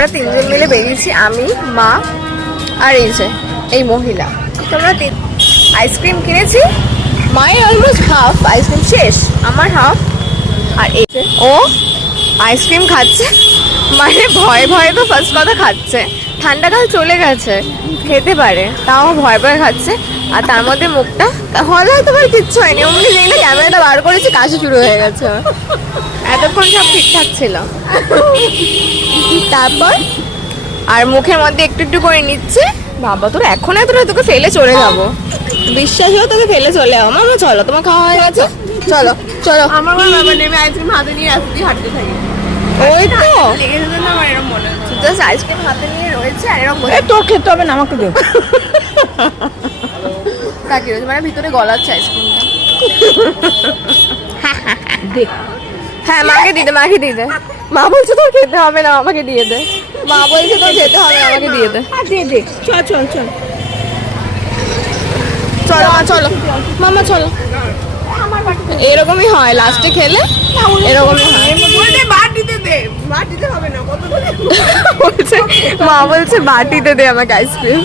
আমরা তিনজন মিলে বেরিয়েছি, আমি, মা আর এই মহিলা। তোমরা আইসক্রিম কিনেছি, মায়ের অলমোস্ট হাফ আইসক্রিম শেষ, আমার হাফ। আর ও আইসক্রিম খাচ্ছে, মানে ভয়ে ভয়ে তো ফার্স্ট কথা খাচ্ছে, ঠান্ডাকাল চলে গেছে, খেতে পারে, তাও ভয় ভয়ে খাচ্ছে। আর তার মধ্যে মুখটা হলে তোমার কিচ্ছু হয়নি, অমনি যেই না ক্যামেরাটা বার করেছে কাশি শুরু হয়ে গেছে। এতক্ষণ সব ঠিকঠাক ছিল, তারপর আর মুখের মধ্যে একটু একটু করে নিচ্ছে। বাবা তোর এখন এতটা, তোকে ফেলে চলে যাবো, বিশ্বাস হলো তোকে ফেলে চলে যাবো। মামা চলো, তোমার খাওয়া হয়ে গেছে, চলো চলো। আমার বাবা নেমে আইসক্রিম হাতে নিয়ে রাস্তা দিয়ে হাঁটতে থাকে, ওই তো লেগে যেত না আমার, এরকম মনে হচ্ছে জাস্ট আইসক্রিম হাতে নিয়ে রয়েছে আর এরকম। তোর খেতে হবে না, আমাকে দে। তাকিয়ে রয়েছে, মানে ভিতরে গলাচ্ছে আইসক্রিমটা। দে। হ্যাঁ মাকে দিতে, মাকে দিতে। মা বলছে তোর খেতে হবে না, আমাকে দিয়ে দে। মা বলছে তোর খেতে হবে না, আমাকে দিয়ে দে। দে দে, চল চল চল চলো মা চলো, মামা চলো। এরকমই হয় লাস্টে খেলে, এরকমই হয়। বলছে মা বলছে বাটিতে দে আমাকে আইসক্রিম।